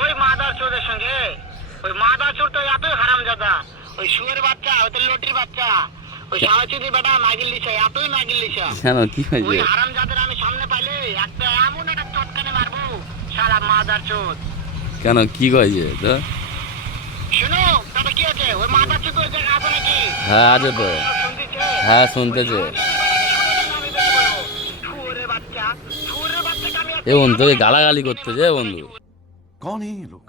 ওই মাদার চোরের সঙ্গে। ওই মাদার চোর তো এতই হারাম জাদা ওই শুয়ের বাচ্চা ওই তো লটির বাচ্চা। ওই বেটা মাগিল এতই মাগিল কেন কি ওই হারাম জাদের আমি সামনে পাইলে একটা এমন একটা চটকানে মারবো সারা মাদার চোর। কেন কি হয়েছে তো শুনো তবে কি আছে ওই মাদার চোর ওই জায়গা আছে নাকি? হ্যাঁ আছে তো। শুনতেছে? হ্যাঁ শুনতেছে। শুয়োরের বাচ্চা এ বন্ধু তোকে গালাগালি করতে যে বন্ধু। কন এই লোক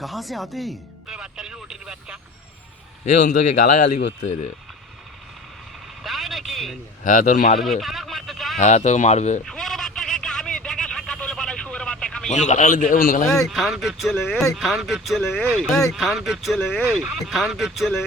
কাহা সে আতে এ বন্ধু তোকে গালাগালি করতে রে। হ্যাঁ তোর মারবে। হ্যাঁ তোকে মারবে। বন্ধু গালাগালি দে বন্ধু গালাগালি এই খানকে ছেলে এই খানকে ছেলে এই খানকে ছেলে খানকে ছেলে